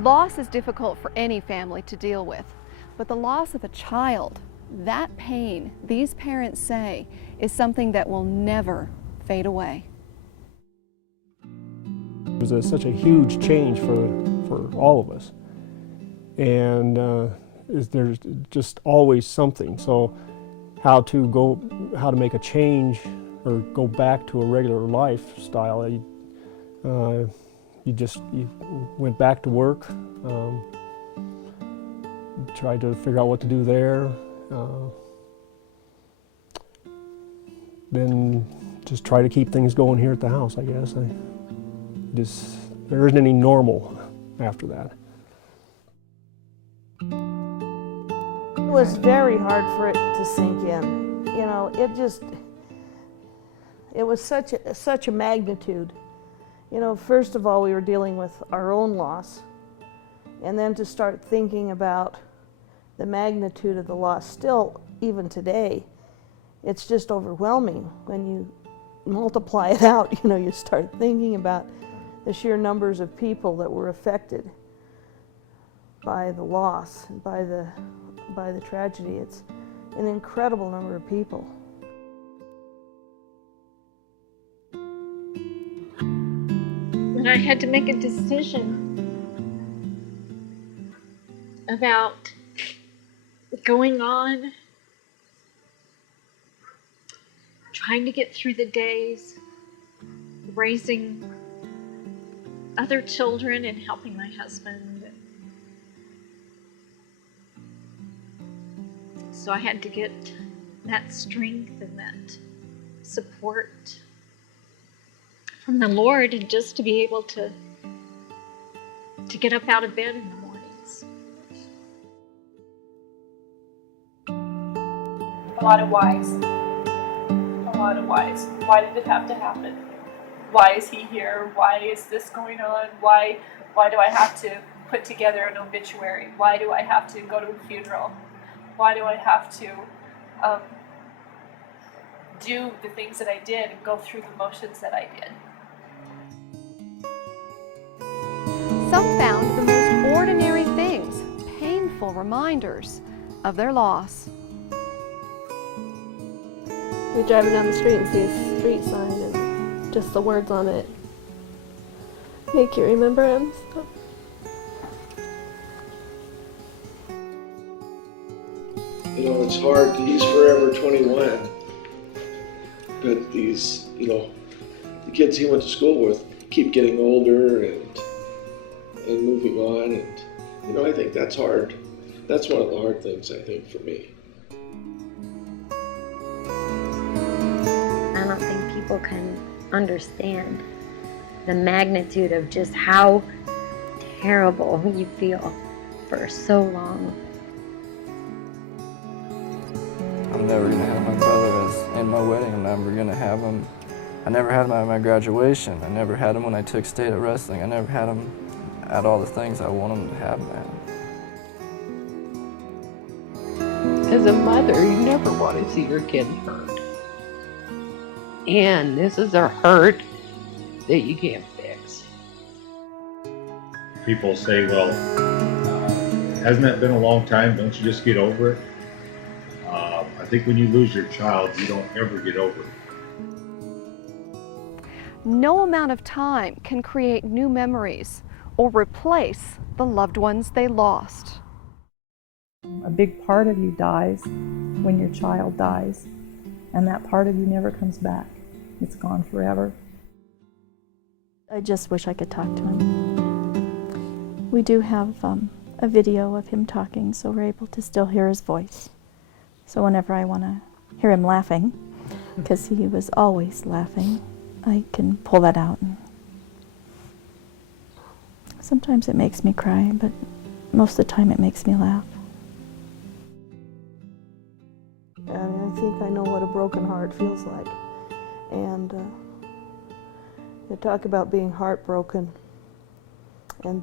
Loss is difficult for any family to deal with, but the loss of a child, that pain, these parents say, is something that will never fade away. It was such a huge change for all of us. And there's just always something. So how to make a change or go back to a regular lifestyle, you went back to work, tried to figure out what to do there, then just try to keep things going here at the house, I guess. There isn't any normal after that. It was very hard for it to sink in. You know, it was such a magnitude. You know, first of all, we were dealing with our own loss, and then to start thinking about the magnitude of the loss. Still, even today, it's just overwhelming. When you multiply it out, you know, you start thinking about the sheer numbers of people that were affected by the loss, and by the tragedy. It's an incredible number of people. When I had to make a decision about going on, trying to get through the days, raising other children and helping my husband. So I had to get that strength and that support from the Lord, and just to be able to get up out of bed in the mornings. A lot of whys. A lot of whys. Why did it have to happen? Why is he here? Why is this going on? Why do I have to put together an obituary? Why do I have to go to a funeral? Why do I have to do the things that I did and go through the motions that I did? Some found the most ordinary things painful reminders of their loss. You're driving down the street and see a street sign and just the words on it make you remember him. So. You know, it's hard. He's forever 21. But these, you know, the kids he went to school with keep getting older and moving on. And, you know, I think that's hard. That's one of the hard things, I think, for me. I don't think people can understand the magnitude of just how terrible you feel for so long. I'm never going to have my brother in my wedding. I'm never going to have him. I never had him at my graduation. I never had him when I took state of wrestling. I never had him at all the things I want him to have, man. As a mother, you never want to see your kid hurt. And this is a hurt that you can't fix. People say, well, hasn't that been a long time? Don't you just get over it? I think when you lose your child, you don't ever get over it. No amount of time can create new memories or replace the loved ones they lost. A big part of you dies when your child dies, and that part of you never comes back. It's gone forever. I just wish I could talk to him. We do have a video of him talking, so we're able to still hear his voice. So whenever I want to hear him laughing, because he was always laughing, I can pull that out. And sometimes it makes me cry, but most of the time it makes me laugh. And I think I know what a broken heart feels like. And you talk about being heartbroken, and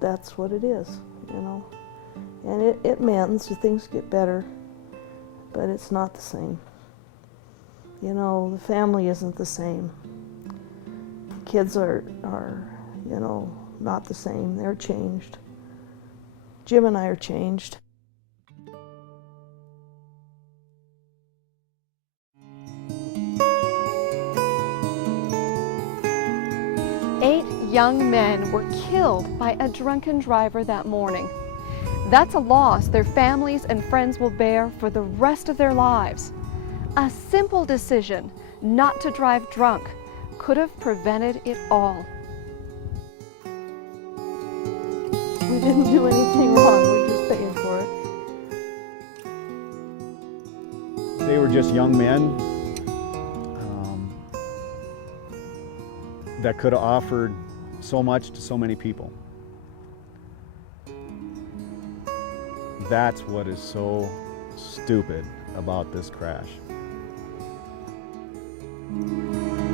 that's what it is, you know. And it mends, things get better, but it's not the same. You know, the family isn't the same. Kids are, you know, not the same. They're changed. Jim and I are changed. Eight young men were killed by a drunken driver that morning. That's a loss their families and friends will bear for the rest of their lives. A simple decision not to drive drunk could have prevented it all. We didn't do anything wrong, we're just paying for it. They were just young men that could have offered so much to so many people. That's what is so stupid about this crash.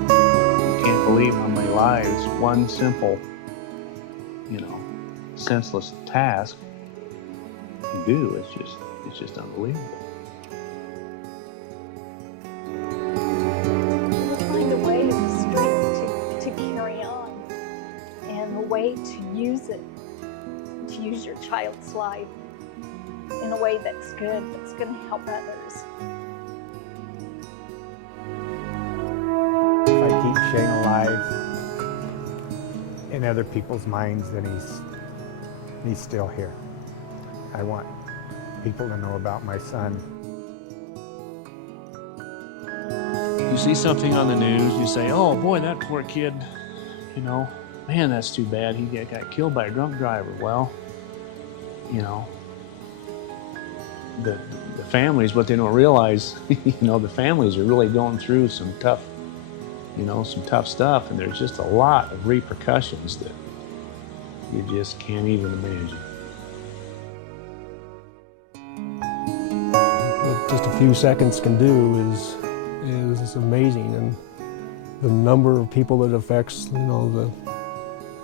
I can't believe how many lives one simple, senseless task can do. It's just unbelievable. Find a way, the strength to carry on, and a way to use it, to use your child's life in a way that's good, that's going to help others. If I keep Shane alive in other people's minds, then he's still here. I want people to know about my son. You see something on the news, you say, oh boy, that poor kid, man, that's too bad. He got killed by a drunk driver. Well, the families, what they don't realize, the families are really going through some tough stuff, and there's just a lot of repercussions that you just can't even imagine. What just a few seconds can do is amazing, and the number of people that it affects,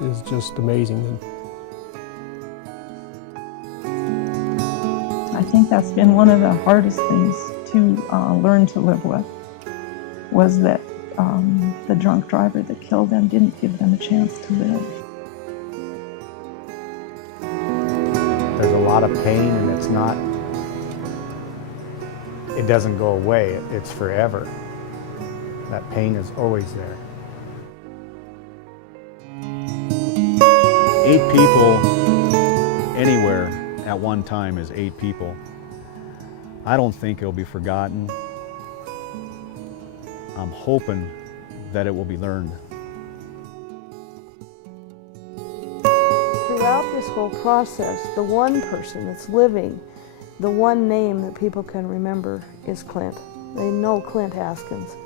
is just amazing. I think that's been one of the hardest things to learn to live with, was that the drunk driver that killed them didn't give them a chance to live. There's a lot of pain, and it doesn't go away, it's forever. That pain is always there. 8 people anywhere at one time is 8 people. I don't think it'll be forgotten. I'm hoping that it will be learned. Throughout this whole process, the one person that's living, the one name that people can remember is Clint. They know Clint Haskins.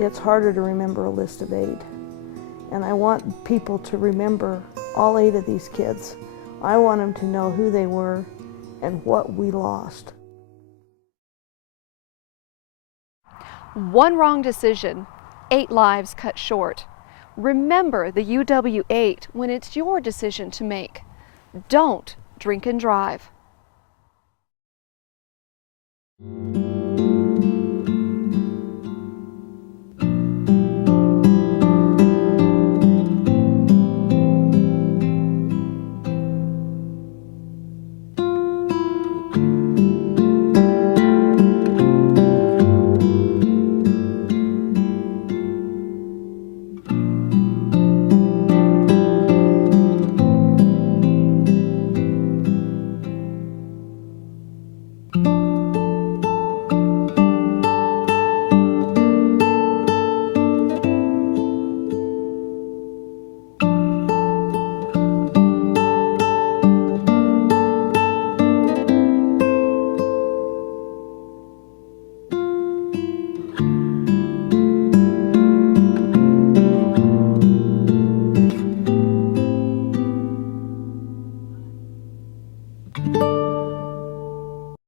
It's harder to remember a list of 8. And I want people to remember all 8 of these kids. I want them to know who they were and what we lost. One wrong decision, 8 lives cut short. Remember the UW8 when it's your decision to make. Don't drink and drive.